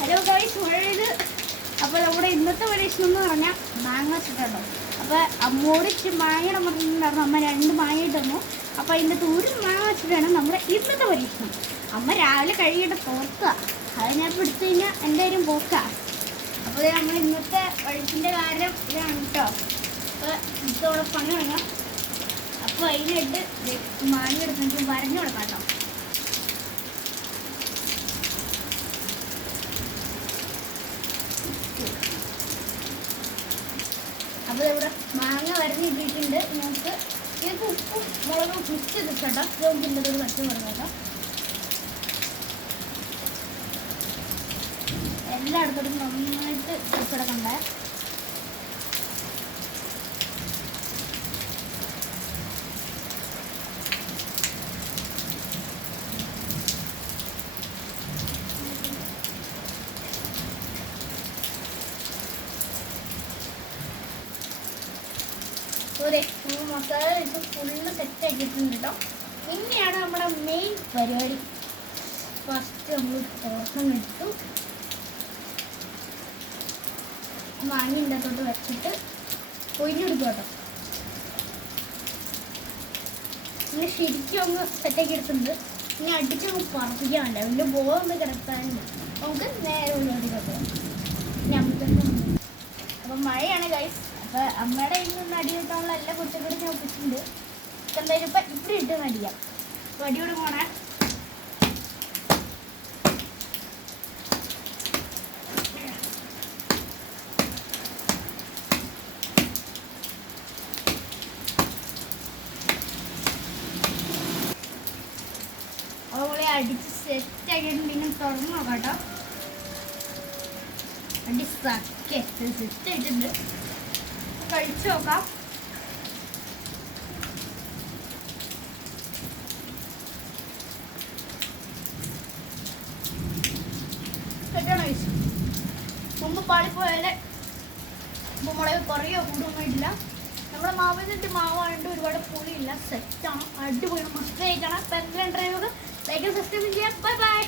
Hello guys, മഴയത്. അപ്പോൾ നമ്മുടെ ഇന്നത്തെ പരീക്ഷണം എന്ന് പറഞ്ഞാൽ മാങ്ങ വെച്ചിട്ടുണ്ടോ. അപ്പോൾ അമ്മോട് ഇച്ചിരി മാങ്ങയുടെ പറഞ്ഞിട്ടുണ്ടായിരുന്നു. അമ്മ 2 മാങ്ങയിട്ട് തന്നു. അപ്പോൾ അതിൻ്റെ ഒരു മാങ്ങ വെച്ചിട്ടാണ് നമ്മുടെ ഇന്നത്തെ പരീക്ഷണം. അമ്മ രാവിലെ കഴുകിയിട്ട് പോക്കുക, അത് ഞാൻ പിടിച്ചു കഴിഞ്ഞാൽ എൻ്റെ കാര്യം പോക്കുക. അപ്പോൾ നമ്മൾ ഇന്നത്തെ പരീക്ഷൻ്റെ കാര്യം ഇതാണ് കേട്ടോ. അപ്പോൾ ഇതോടെ പണി തുടങ്ങാം. അപ്പോൾ അതിനായിട്ട് മാങ്ങ എടുത്ത് വരഞ്ഞു കൊടുക്കാം കേട്ടോ. അപ്പോൾ ഇവിടെ മാങ്ങ വരഞ്ഞിട്ടിട്ടുണ്ട്. നമുക്ക് ഇതിലേക്ക് ഉപ്പും മുളകും മിക്സ് ചെയ്തിട്ടോ. നമുക്കിൻ്റെ ഒരു മറ്റും കൊടുക്കാം. എല്ലായിടത്തോടും നന്നായിട്ട് ഉപ്പിടക്കണ്ടേ. മസാല ഇട്ട് ഫുള്ള് സെറ്റ് ആക്കിയിട്ടുണ്ട് കേട്ടോ. ഇനിയാണ് നമ്മുടെ മെയിൻ പരിപാടി. ഫസ്റ്റ് നമ്മൾ തോട്ടം എടുത്തു മാങ്ങിൻ്റെ അകത്തോട്ട് വെച്ചിട്ട് പൊരിഞ്ഞെടുക്കും കേട്ടോ. പിന്നെ ശരിക്കും ഒന്ന് സെറ്റാക്കി എടുത്തിട്ടുണ്ട്. ഇനി അടിച്ചൊന്ന് പറപ്പിക്കാൻ വേണ്ട, അതിൻ്റെ ബോധമൊന്ന് കിടക്കാനുണ്ട്. നമുക്ക് നേരെ ഉള്ളിലോട്ട് ഞമ്മക്ക്. അപ്പം മഴയാണ് ഗൈസ്. അപ്പോൾ അമ്മയുടെ ഇന്നൊന്ന് അടി കിട്ടാനുള്ള എല്ലാ കുറിച്ചുകൂടി ഞാൻ ഒപ്പിച്ചിട്ടുണ്ട്. എന്തായാലും ഇപ്പം ഇവിടെ ഇട്ട് അടിയാം. അപ്പോൾ അടിയോട് പോണേ. അതുപോലെ അടിച്ച് സെറ്റാക്കിയിട്ട് പിന്നെ തുറന്നു നോക്കാം കേട്ടോ. അടി സക്കെ സെറ്റ് ആയിട്ടുണ്ട്. കഴിച്ചു നോക്കാം. സെറ്റാണ് കഴിച്ചു. മുമ്പ് പാളിപ്പോയാലെ മുളക് കുറയോ കൂടുമൊന്നുമില്ല. നമ്മുടെ മാവിൻ്റെ മാവായതുകൊണ്ട് ഒരുപാട് പുളിയില്ല. സെറ്റാണ്, അടിപൊളി. മസ്റ്റ് കഴിക്കണം. അപ്പം എന്തെങ്കിലും ഡ്രൈവർ ലൈക്ക് സബ്സ്ക്രൈബ് ചെയ്യാം. Bye bye.